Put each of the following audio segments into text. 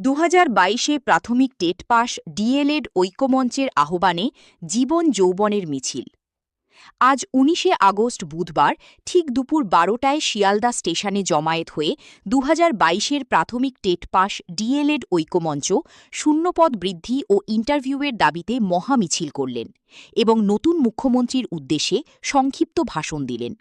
2022 প্রাথমিক TET pass D.El.Ed ঐক্যমঞ্চের আহ্বানে জীবন যৌবনের মিছিল। আজ 19 আগস্ট বুধবার ঠিক দুপুর 12টায় শিয়ালদা স্টেশনে জমায়েত হয়ে 2022 প্রাথমিক টেট পাস ডিএলএড ঐক্যমঞ্চ শূন্যপদ বৃদ্ধি ও ইন্টারভিউয়ের দাবিতে মহামিছিল করলেন এবং নতুন মুখ্যমন্ত্রীর উদ্দেশ্যে সংক্ষিপ্ত ভাষণ দিলেন।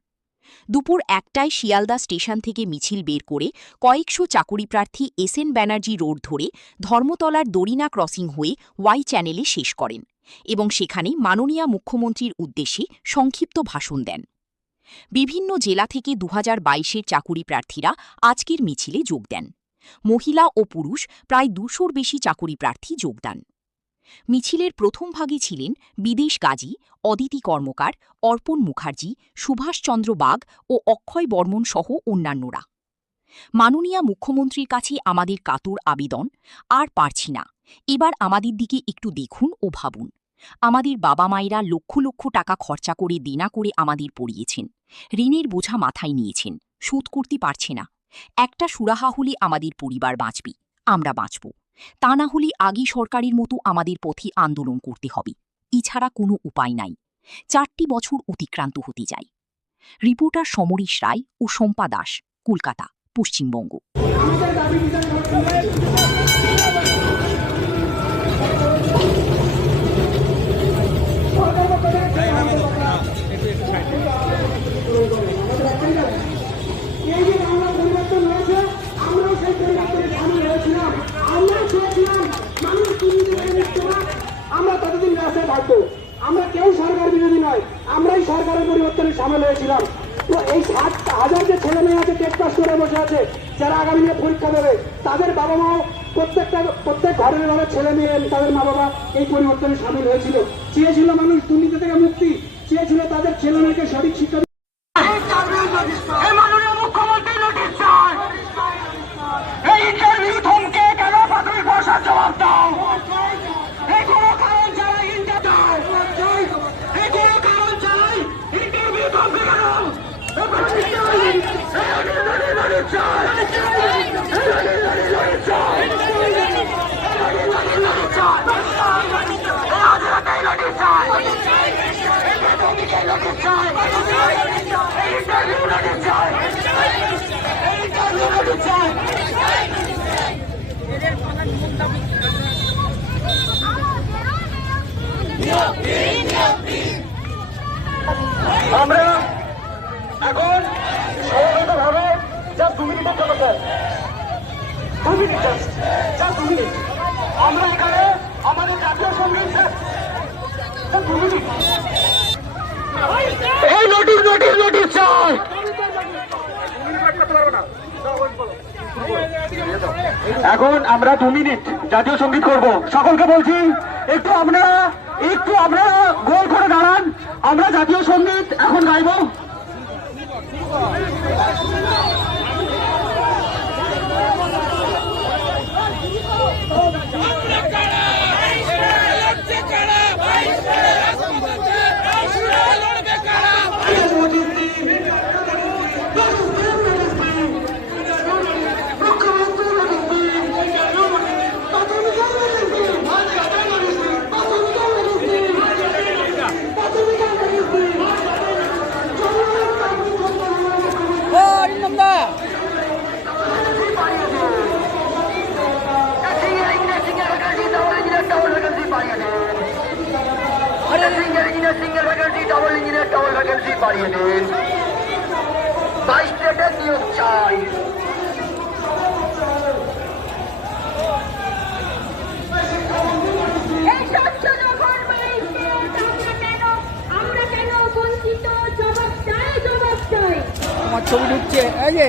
দুপুর 1টায় শিয়ালদা স্টেশন থেকে মিছিল বের করে কয়েকশো চাকুরিপ্রার্থী এসএন ব্যানার্জি রোড ধরে ধর্মতলার দরিনা ক্রসিং হয়ে ওয়াই চ্যানেলে শেষ করেন এবং সেখানে মাননীয় মুখ্যমন্ত্রীর উদ্দেশ্যে সংক্ষিপ্ত ভাষণ দেন। বিভিন্ন জেলা থেকে 2022 চাকুরিপ্রার্থীরা আজকের মিছিলে যোগ দেন। মহিলা ও পুরুষ প্রায় 200-র বেশি চাকুরিপ্রার্থী যোগদান। মিছিলের প্রথম ভাগে ছিলেন বিদেশ গাজী, অদিতি কর্মকার, অর্পণ মুখার্জি, সুভাষচন্দ্র বাগ ও অক্ষয় বর্মন সহ অন্যান্যরা। মাননীয় মুখ্যমন্ত্রীর কাছে আমাদের কাতর আবেদন, আর পারছি না, এবার আমাদের দিকে একটু দেখুন ও ভাবুন। আমাদের বাবা মায়েরা লক্ষ লক্ষ টাকা খরচা করে দেনা করে আমাদের পড়িয়েছেন, ঋণের বোঝা মাথায় নিয়েছেন, শোধ করতে পারছে না। একটা সুরাহা হলে আমাদের পরিবার বাঁচবে, আমরা বাঁচব। তা না হলে আগেই সরকারের মতো আমাদের পথে আন্দোলন করতে হবে, এছাড়া কোনো উপায় নাই। 4টি বছর অতিক্রান্ত হতে যায়। রিপোর্টার সমরেশ রায় ও শম্পা দাস, কলকাতা, পশ্চিমবঙ্গ। আমরা ততদিন রাস্তায় থাকবো, আমরা কেউ সরকার বিরোধী নয়, আমরাই সরকারের পরিবর্তনে সামিল হয়েছিলাম। তো এই 60,000 যে ছেলে মেয়ে আছে টেট পাস করে বসে আছে, যারা আগামী দিনে পরীক্ষা দেবে, তাদের বাবা মাও প্রত্যেক ঘরের ছেলে মেয়ে তাদের মা বাবা এই পরিবর্তনে সামিল হয়েছিল। চেয়েছিল মানুষ দুর্নীতি থেকে মুক্তি, চেয়েছিল তাদের ছেলে মেয়েকে সঠিক শিক্ষা। আমরা এখন সহগতভাবে যা 2 মিনিটের জন্য স্যার, 2 মিনিট যা 2 মিনিট আমরা এখানে আমাদের জাতীয় সঙ্গীত স্যার 2 মিনিট এই নোটিশ চাই। এখন আমরা 2 মিনিট জাতীয় সঙ্গীত করব। সকলকে বলছি একটু আপনারা গোল করে দাঁড়ান, আমরা জাতীয় সঙ্গীত এখন গাইব। Single vacancy, double engineer double vacancy বাড়িয়ে দিন। 22 প্লেটের নিয়োগ চাই। আমার ছবি ঢুকছে, এই যে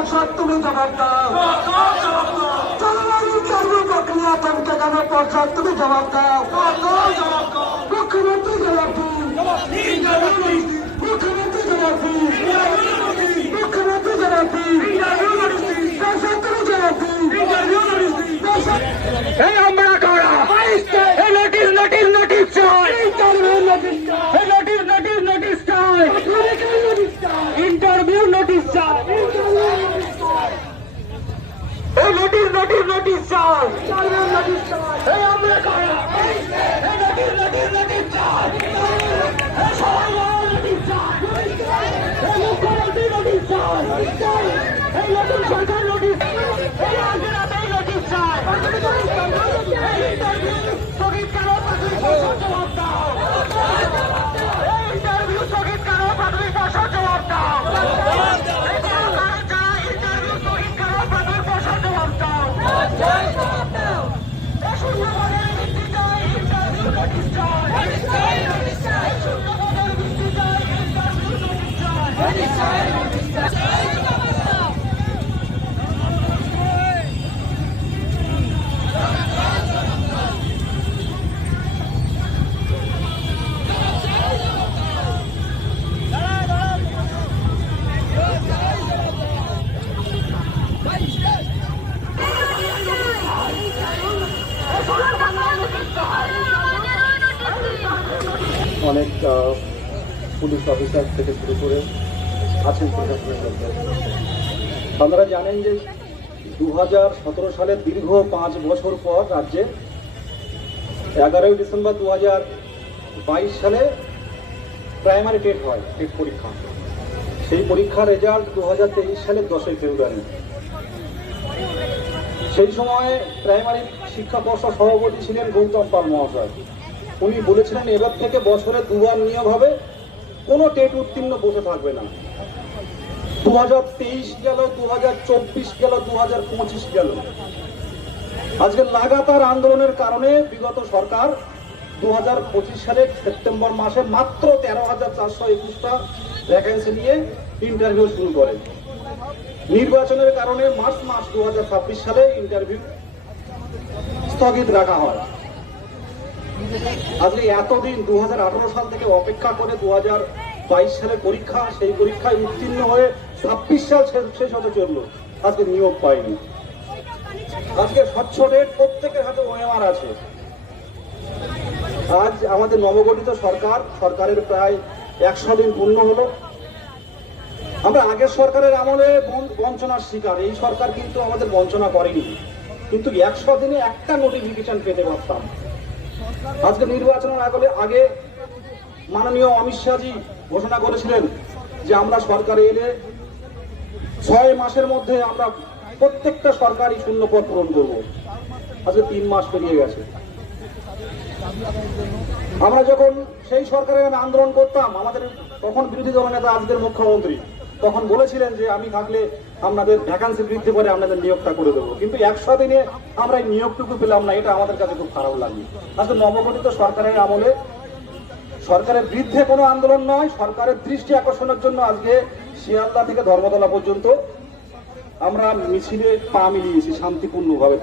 পর্ষদ তুমি জবাব দাও, চলমান ইন্টারভিউ প্রক্রিয়া থমকে কেন পর্ষদ তুমি জবাব দাও, মুখ্যমন্ত্রী জবাব দিন, মুখ্যমন্ত্রী জবাব দিন, মুখ্যমন্ত্রী জবাব দিন, পর্ষদ তুমি জবাব দিন। এই আমরা কারা? এই নোটিশ নোটিশ নোটিশ চাই, ইন্টারভিউ নোটিশ চাই, এই নোটিশ নোটিশ নোটিশ চাই, ইন্টারভিউ নোটিশ চাই, এই নোটিশ নোটিশ নোটিশ চাই, ইন্টারভিউ নোটিশ চাই, এই আমরা কারা? এই নোটিশ নোটিশ নোটিশ চাই, এই সবাই নোটিশ চাই, এই মুখ্যমন্ত্রী নোটিশ চাই, এই নতুন সরকার নোটিশ, এই আন্দোলন এই নোটিশ চাই, এই ইন্টারভিউ স্থগিত করো, প্রাথমিক পর্ষদ জবাব দাও, এই ইন্টারভিউ স্থগিত করো, প্রাথমিক পর্ষদ জবাব দাও, এই কোনো কারণ ছাড়া ইন্টারভিউ স্থগিত করো, প্রাথমিক পর্ষদ জবাব দাও, এই শূন্য পদের ভিত্তি চাই, ইন্টারভিউ নোটিশ চাই, এই শূন্য পদের ভিত্তি চাই, ইন্টারভিউ নোটিশ চাই। অনেক পুলিশ অফিসার থেকে শুরু করে আছেন প্রশাসনের লোকজন। আপনারা জানেন যে 2017 সালে দীর্ঘ 5 বছর পর রাজ্যে 11ই ডিসেম্বর 2022 সালে প্রাইমারি টেট হয়, টেট পরীক্ষা। সেই পরীক্ষার রেজাল্ট 2023 সালের 10ই ফেব্রুয়ারি। সেই সময় প্রাইমারি শিক্ষা পর্ষদ সভাপতি ছিলেন গৌতম পাল মহাশয়। উনি বলেছিলেন এবার থেকে বছরে 2বার নিয়োগ হবে, কোনো টেট উত্তীর্ণ বসে থাকবে না। 2023 গেল, 2024 গেল, 2025 গেল। আজকে লাগাতার আন্দোলনের কারণে বিগত সরকার 2025 সালের সেপ্টেম্বর মাসে মাত্র 13,421টা ভ্যাকেন্সি নিয়ে ইন্টারভিউ শুরু করে। নির্বাচনের কারণে মার্চ মাস 2026 সালে ইন্টারভিউ স্থগিত রাখা হয়। আজকে এতদিন 2018 সাল থেকে অপেক্ষা করে 2022 সালে পরীক্ষা, সেই পরীক্ষায় উত্তীর্ণ হয়ে 26 সাল শেষ হতে চলল, আজকে নিয়োগ পায়নি। আজকে স্বচ্ছ ডেট প্রত্যেকের হাতে ওএমআর আছে। আজ আমাদের নবগঠিত সরকারের প্রায় 100 দিন পূর্ণ হলো। আমরা আগের সরকারের আমলে বঞ্চনার শিকার, এই সরকার কিন্তু আমাদের বঞ্চনা করেনি, কিন্তু 100 দিনে একটা নোটিফিকেশন পেতে পারতাম। আজকে নির্বাচনের আগে মাননীয় অমিত শাহজি ঘোষণা করেছিলেন যে আমরা সরকারে এলে 6 মাসের মধ্যে আমরা প্রত্যেকটা সরকারি শূন্যপদ পূরণ করব। আজকে 3 মাস পেরিয়ে গেছে। আমরা যখন সেই সরকারের আন্দোলন করতাম, আমাদের তখন বিরোধী দলনেতা আজকের মুখ্যমন্ত্রী তখন বলেছিলেন যে আমি থাকলে আপনাদের ভ্যাকান্সি বৃদ্ধি করে আপনাদের নিয়োগটা করে দেবো, কিন্তু 100 দিনে আমরা এই নিয়োগটুকু পেলাম না। এটা আমাদের কাছে খুব খারাপ লাগে। আজকে নবগঠিত সরকারের আমলে সরকারের বিরুদ্ধে কোনো আন্দোলন নয়, সরকারের দৃষ্টি আকর্ষণের জন্য আজকে শিয়ালদা থেকে ধর্মতলা পর্যন্ত আমরা মিছিলে পা মিলিয়েছি শান্তিপূর্ণভাবে।